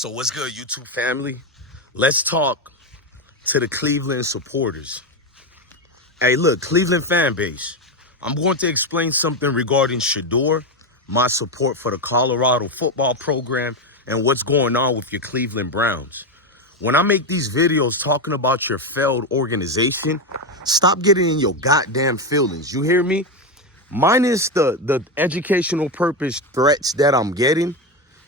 So what's good, YouTube family? Let's talk to the Cleveland supporters. Hey, look, Cleveland fan base. I'm going to explain something regarding Shedeur, my support for the Colorado football program, and what's going on with your Cleveland Browns. When I make these videos talking about your failed organization, stop getting in your goddamn feelings. You hear me? Minus the educational purpose threats that I'm getting,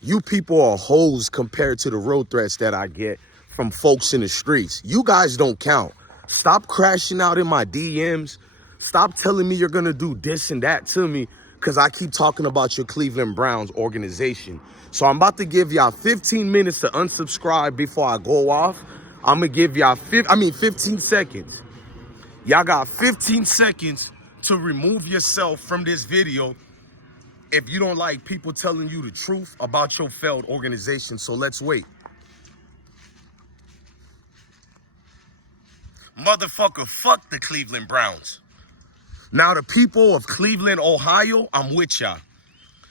you people are hoes compared to the real threats that I get from folks in the streets. You guys don't count. Stop crashing out in my DMs. Stop telling me you're going to do this and that to me because I keep talking about your Cleveland Browns organization. So I'm about to give y'all 15 minutes to unsubscribe before I go off. I'm going to give y'all 15 seconds. Y'all got 15 seconds to remove yourself from this video if you don't like people telling you the truth about your failed organization. So let's wait. Motherfucker, fuck the Cleveland Browns. Now the people of Cleveland, Ohio, I'm with y'all.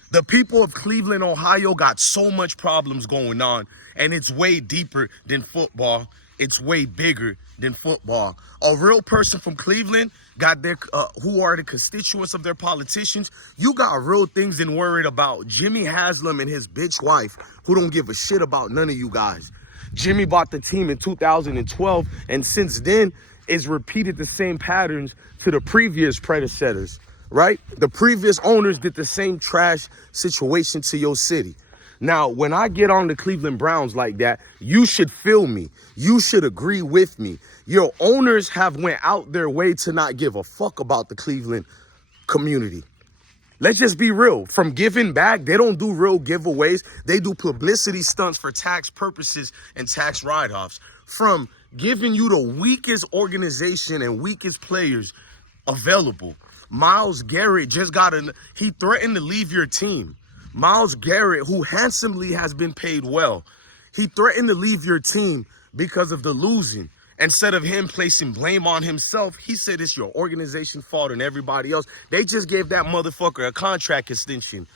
The people of Cleveland, Ohio got so much problems going on, and it's way deeper than football. It's way bigger than football. A real person from Cleveland got their, who are the constituents of their politicians. You got real things than worried about Jimmy Haslam and his bitch wife, who don't give a shit about none of you guys. Jimmy bought the team in 2012, and since then, it's repeated the same patterns to the previous predecessors, right? The previous owners did the same trash situation to your city. Now, when I get on the Cleveland Browns like that, you should feel me. You should agree with me. Your owners have went out their way to not give a fuck about the Cleveland community. Let's just be real. From giving back, they don't do real giveaways. They do publicity stunts for tax purposes and tax write-offs. From giving you the weakest organization and weakest players available. Myles Garrett he threatened to leave your team. Myles Garrett, who handsomely has been paid well, he threatened to leave your team because of the losing. Instead of him placing blame on himself, he said it's your organization's fault and everybody else. They just gave that motherfucker a contract extension.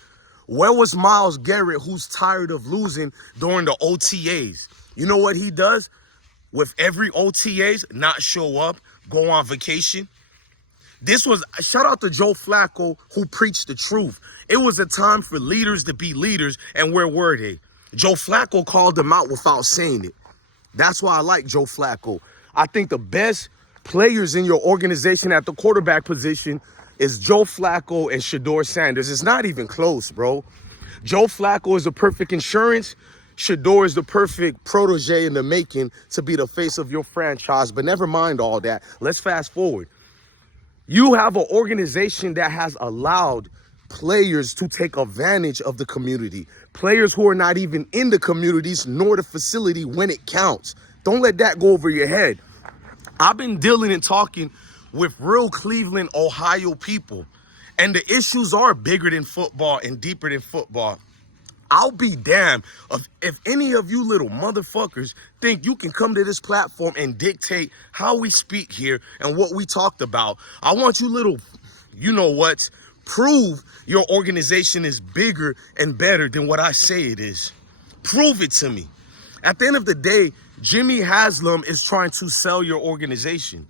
Where was Myles Garrett, who's tired of losing during the OTAs? You know what he does? With every OTAs, not show up, go on vacation. Shout out to Joe Flacco, who preached the truth. It was a time for leaders to be leaders, and where were they? Joe Flacco called them out without saying it. That's why I like Joe Flacco. I think the best players in your organization at the quarterback position is Joe Flacco and Shedeur Sanders. It's not even close, bro. Joe Flacco is the perfect insurance. Shedeur is the perfect protege in the making to be the face of your franchise. But never mind all that. Let's fast forward. You have an organization that has allowed players to take advantage of the community. Players who are not even in the communities nor the facility when it counts. Don't let that go over your head. I've been dealing and talking with real Cleveland, Ohio people. And the issues are bigger than football and deeper than football. I'll be damned if any of you little motherfuckers think you can come to this platform and dictate how we speak here and what we talked about. I want you little, you know what, prove your organization is bigger and better than what I say it is. Prove it to me. At the end of the day, Jimmy Haslam is trying to sell your organization.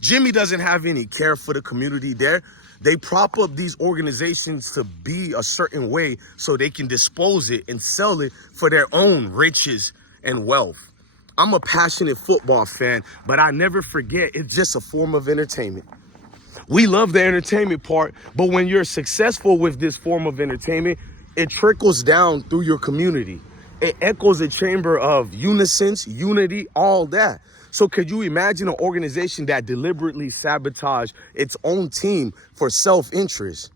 Jimmy doesn't have any care for the community there. They prop up these organizations to be a certain way so they can dispose it and sell it for their own riches and wealth. I'm a passionate football fan, but I never forget it's just a form of entertainment. We love the entertainment part, but when you're successful with this form of entertainment, it trickles down through your community. It echoes a chamber of unity, all that. So could you imagine an organization that deliberately sabotaged its own team for self-interest?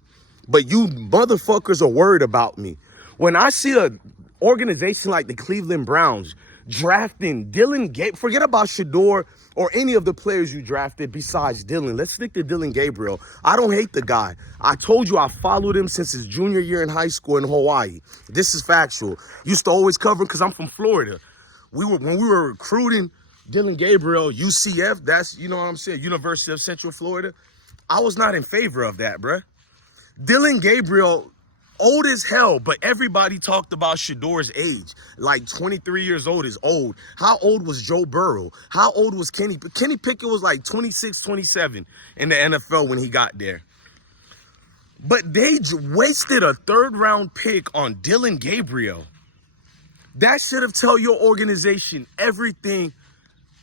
But you motherfuckers are worried about me. When I see an organization like the Cleveland Browns drafting Dylan Gabriel, forget about Shedeur or any of the players you drafted besides Dylan. Let's stick to Dylan Gabriel. I don't hate the guy. I told you I followed him since his junior year in high school in Hawaii. This is factual. Used to always cover him because I'm from Florida. When we were recruiting Dylan Gabriel, UCF, that's, you know what I'm saying, University of Central Florida, I was not in favor of that, bruh. Dylan Gabriel Old as hell, but everybody talked about Shedeur's age. Like 23 years old is old. How old was Joe Burrow? How old was Kenny? Kenny Pickett was like 26, 27 in the NFL when he got there. But they wasted a third-round pick on Dylan Gabriel. That should have told your organization everything,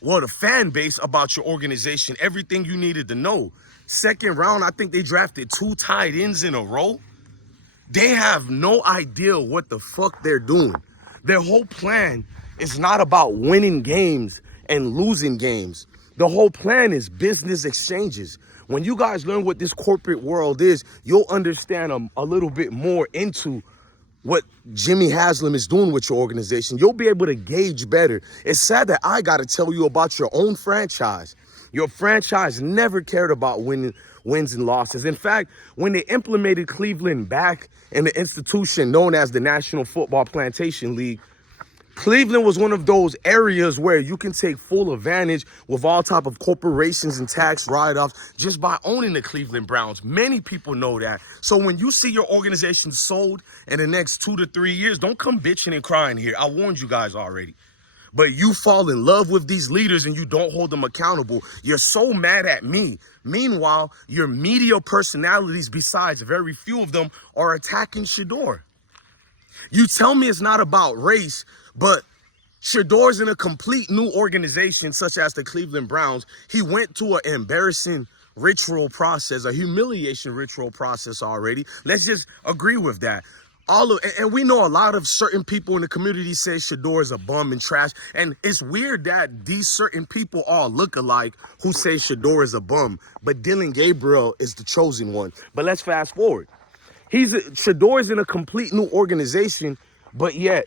well, the fan base about your organization, everything you needed to know. Second round, I think they drafted 2 tight ends in a row. They have no idea what the fuck they're doing. Their whole plan is not about winning games and losing games. The whole plan is business exchanges. When you guys learn what this corporate world is, you'll understand a little bit more into what Jimmy Haslam is doing with your organization. You'll be able to gauge better. It's sad that I got to tell you about your own franchise. Your franchise never cared about wins and losses. In fact, when they implemented Cleveland back in the institution known as the National Football Plantation League, Cleveland was one of those areas where you can take full advantage with all type of corporations and tax write-offs just by owning the Cleveland Browns. Many people know that. So when you see your organization sold in the next 2 to 3 years, don't come bitching and crying here. I warned you guys already. But you fall in love with these leaders and you don't hold them accountable. You're so mad at me. Meanwhile, your media personalities, besides very few of them, are attacking Shedeur. You tell me it's not about race, but Shedeur's in a complete new organization such as the Cleveland Browns. He went to an embarrassing ritual process, a humiliation ritual process already. Let's just agree with that. And we know a lot of certain people in the community say Shedeur is a bum and trash. And it's weird that these certain people all look alike who say Shedeur is a bum. But Dylan Gabriel is the chosen one. But let's fast forward. Shedeur is in a complete new organization, but yet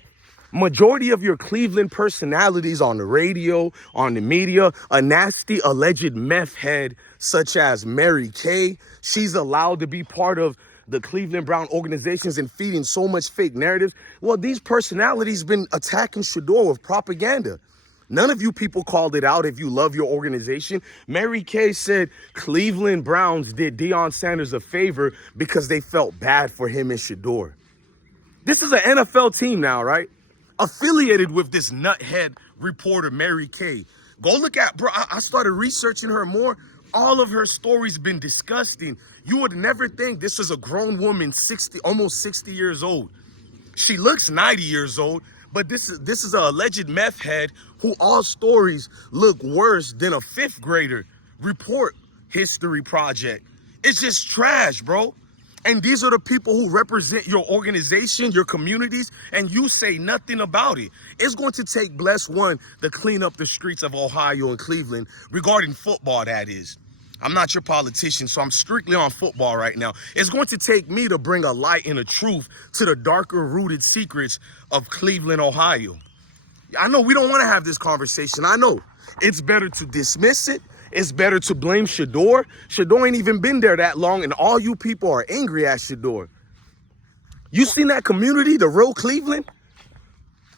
majority of your Cleveland personalities on the radio, on the media, a nasty alleged meth head such as Mary Kay, she's allowed to be part of the Cleveland Brown organizations and feeding so much fake narratives. Well, these personalities been attacking Shedeur with propaganda. None of you people called it out if you love your organization. Mary Kay said Cleveland Browns did Deion Sanders a favor because they felt bad for him and Shedeur. This is an NFL team now, right? Affiliated with this nuthead reporter, Mary Kay. Go look at, bro, I started researching her more. All of her stories been disgusting. You would never think this is a grown woman, 60, almost 60 years old. She looks 90 years old, but this is an alleged meth head who all stories look worse than a 5th grader report history project. It's just trash, bro. And these are the people who represent your organization, your communities, and you say nothing about it. It's going to take Bless One to clean up the streets of Ohio and Cleveland regarding football, that is. I'm not your politician, so I'm strictly on football right now. It's going to take me to bring a light and a truth to the darker rooted secrets of Cleveland, Ohio. I know we don't want to have this conversation. I know it's better to dismiss it. It's better to blame Shedeur. Shedeur ain't even been there that long, and all you people are angry at Shedeur. You seen that community, the real Cleveland?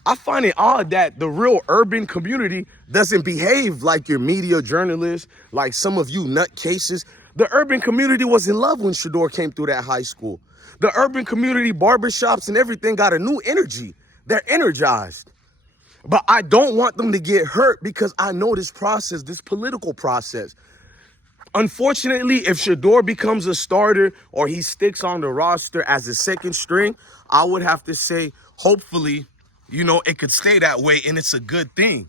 I find it odd that the real urban community doesn't behave like your media journalists, like some of you nutcases. The urban community was in love when Shedeur came through that high school. The urban community barbershops and everything got a new energy. They're energized. But I don't want them to get hurt because I know this process, this political process. Unfortunately, if Shedeur becomes a starter or he sticks on the roster as a second string, I would have to say, hopefully, you know, it could stay that way and it's a good thing.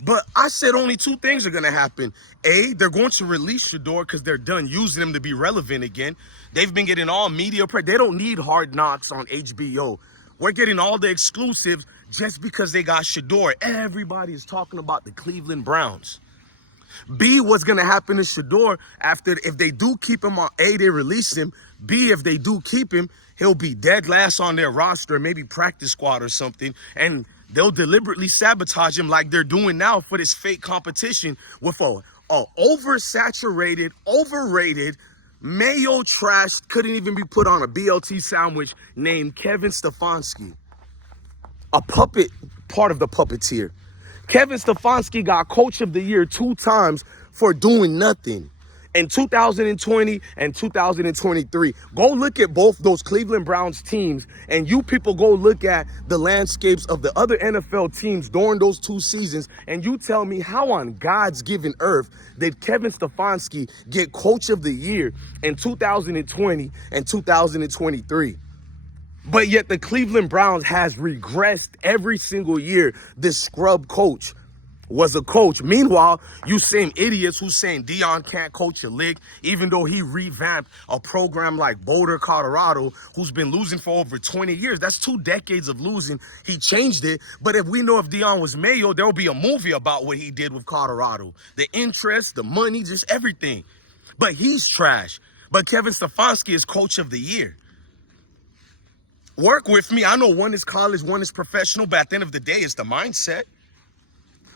But I said only 2 things are going to happen. A, they're going to release Shedeur because they're done using him to be relevant again. They've been getting all media press. They don't need Hard Knocks on HBO. We're getting all the exclusives just because they got Shedeur. Everybody is talking about the Cleveland Browns. B, what's going to happen to Shedeur if they do keep him on, A, they release him. B, if they do keep him, he'll be dead last on their roster, maybe practice squad or something. And they'll deliberately sabotage him like they're doing now for this fake competition with a oversaturated, overrated, mayo trash, couldn't even be put on a BLT sandwich named Kevin Stefanski. A puppet, part of the puppeteer. Kevin Stefanski got Coach of the Year 2 times for doing nothing. in 2020 and 2023. Go look at both those Cleveland Browns teams, and you people go look at the landscapes of the other NFL teams during those 2 seasons, and you tell me how on God's given earth did Kevin Stefanski get Coach of the Year in 2020 and 2023. But yet the Cleveland Browns has regressed every single year. This scrub coach was a coach. Meanwhile, you same idiots who saying Deion can't coach a league, even though he revamped a program like Boulder, Colorado, who's been losing for over 20 years. That's 2 decades of losing. He changed it. But if Deion was Mayo, there'll be a movie about what he did with Colorado. The interest, the money, just everything. But he's trash. But Kevin Stefanski is Coach of the Year. Work with me. I know one is college, one is professional, but at the end of the day, it's the mindset.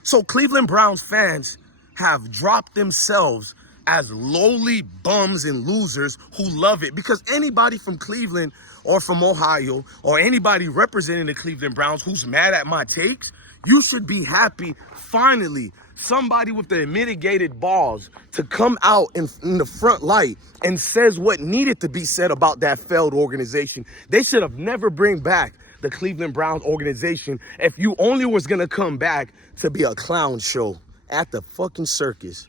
So Cleveland Browns fans have dropped themselves as lowly bums and losers who love it, because anybody from Cleveland or from Ohio or anybody representing the Cleveland Browns who's mad at my takes, you should be happy finally somebody with the mitigated balls to come out in the front light and says what needed to be said about that failed organization. They should have never bring back the Cleveland Browns organization if you only was going to come back to be a clown show at the fucking circus.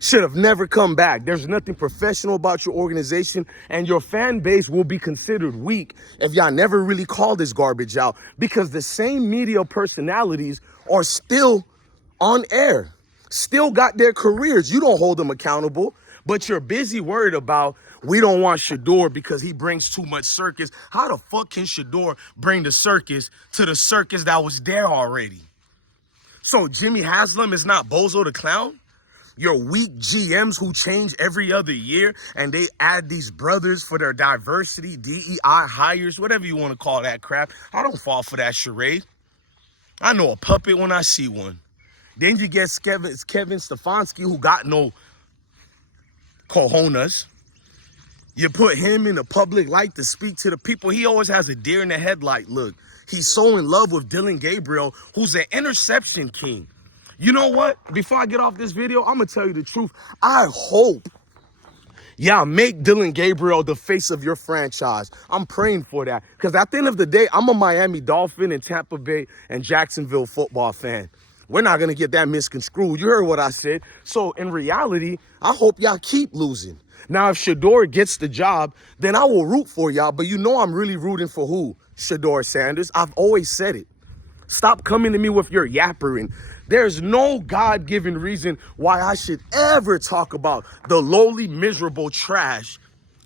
Should have never come back. There's nothing professional about your organization, and your fan base will be considered weak if y'all never really call this garbage out, because the same media personalities are still on air, still got their careers. You don't hold them accountable, but you're busy worried about, we don't want Shedeur because he brings too much circus. How the fuck can Shedeur bring the circus to the circus that was there already? So Jimmy Haslam is not Bozo the Clown? Your weak GMs who change every other year and they add these brothers for their diversity, DEI hires, whatever you want to call that crap. I don't fall for that charade. I know a puppet when I see one. Then you get Kevin Stefanski, who got no cojones. You put him in the public light to speak to the people. He always has a deer in the headlight look. He's so in love with Dylan Gabriel, who's an interception king. You know what? Before I get off this video, I'm going to tell you the truth. I hope y'all make Dylan Gabriel the face of your franchise. I'm praying for that. Because at the end of the day, I'm a Miami Dolphin and Tampa Bay and Jacksonville football fan. We're not going to get that misconstrued. You heard what I said. So in reality, I hope y'all keep losing. Now, if Shedeur gets the job, then I will root for y'all. But you know I'm really rooting for who? Shedeur Sanders. I've always said it. Stop coming to me with your yappering. There's no God-given reason why I should ever talk about the lowly, miserable trash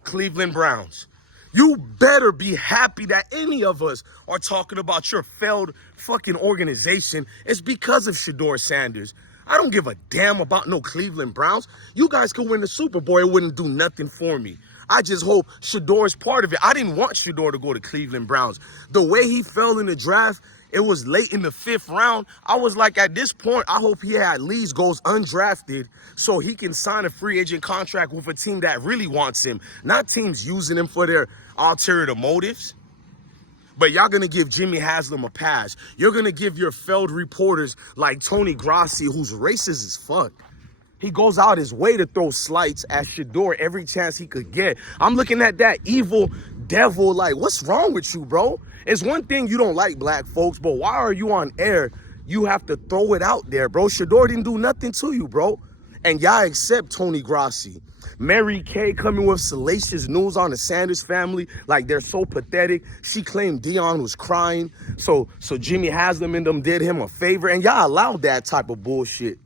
Cleveland Browns. You better be happy that any of us are talking about your failed fucking organization. It's because of Shedeur Sanders. I don't give a damn about no Cleveland Browns. You guys could win the Super Bowl. It wouldn't do nothing for me. I just hope Shedeur is part of it. I didn't want Shedeur to go to Cleveland Browns. The way he fell in the draft, it was late in the 5th round. I was like, at this point, I hope he at least goes undrafted so he can sign a free agent contract with a team that really wants him, not teams using him for their ulterior motives. But y'all going to give Jimmy Haslam a pass. You're going to give your failed reporters like Tony Grossi, who's racist as fuck. He goes out his way to throw slights at Shedeur every chance he could get. I'm looking at that evil devil like, what's wrong with you, bro? It's one thing you don't like black folks, but why are you on air? You have to throw it out there, bro. Shedeur didn't do nothing to you, bro. And y'all accept Tony Grossi. Mary Kay coming with salacious news on the Sanders family like they're so pathetic. She claimed Deion was crying, so Jimmy Haslam and them did him a favor, and y'all allowed that type of bullshit.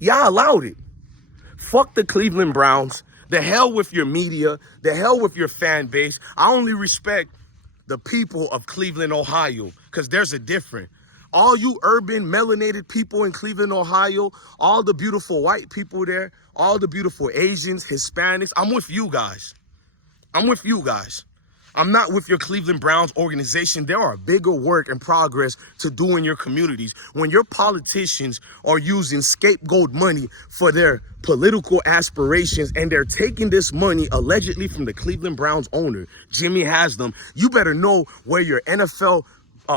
Y'all allowed it. Fuck the Cleveland Browns. The hell with your media. The hell with your fan base. I only respect the people of Cleveland, Ohio, because there's a difference. All you urban, melanated people in Cleveland, Ohio, all the beautiful white people there, all the beautiful Asians, Hispanics, I'm with you guys. I'm with you guys. I'm not with your Cleveland Browns organization. There are bigger work and progress to do in your communities. When your politicians are using scapegoat money for their political aspirations and they're taking this money allegedly from the Cleveland Browns owner, Jimmy Haslam, you better know where your NFL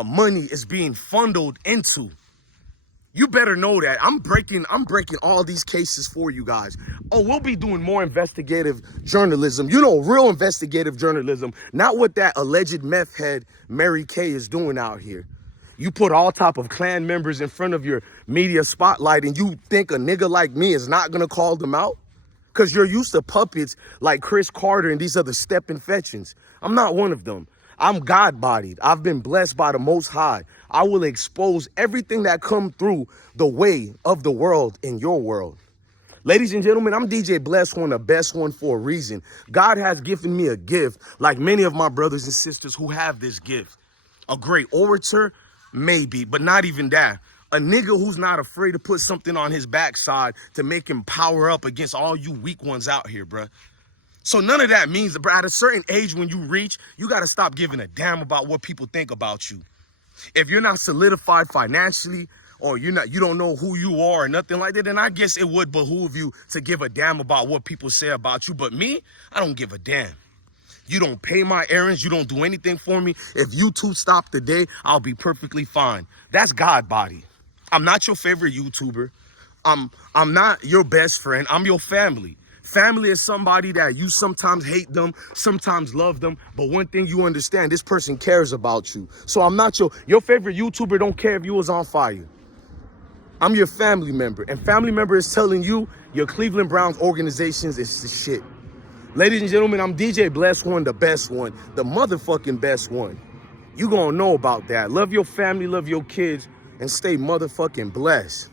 money is being funneled into. You better know that. I'm breaking all these cases for you guys. Oh, we'll be doing more investigative journalism. You know, real investigative journalism. Not what that alleged meth head Mary Kay is doing out here. You put all type of Klan members in front of your media spotlight and you think a nigga like me is not gonna call them out? Because you're used to puppets like Chris Carter and these other stepping fetchings. I'm not one of them. I'm God-bodied. I've been blessed by the Most High. I will expose everything that come through the way of the world in your world. Ladies and gentlemen, I'm DJ Blessed One, the best one for a reason. God has gifted me a gift, like many of my brothers and sisters who have this gift. A great orator, maybe, but not even that. A nigga who's not afraid to put something on his backside to make him power up against all you weak ones out here, bruh. So none of that means that, bro, at a certain age when you reach, you got to stop giving a damn about what people think about you. If you're not solidified financially or you don't know who you are or nothing like that, then I guess it would behoove you to give a damn about what people say about you. But me, I don't give a damn. You don't pay my errands. You don't do anything for me. If YouTube stopped today, I'll be perfectly fine. That's God body. I'm not your favorite YouTuber. I'm not your best friend. I'm your family. Family is somebody that you sometimes hate them, sometimes love them. But one thing you understand, this person cares about you. So I'm not your favorite YouTuber don't care if you was on fire. I'm your family member. And family member is telling you your Cleveland Browns organizations is the shit. Ladies and gentlemen, I'm DJ Blessed One, the best one, the motherfucking best one. You gonna know about that. Love your family, love your kids, and stay motherfucking blessed.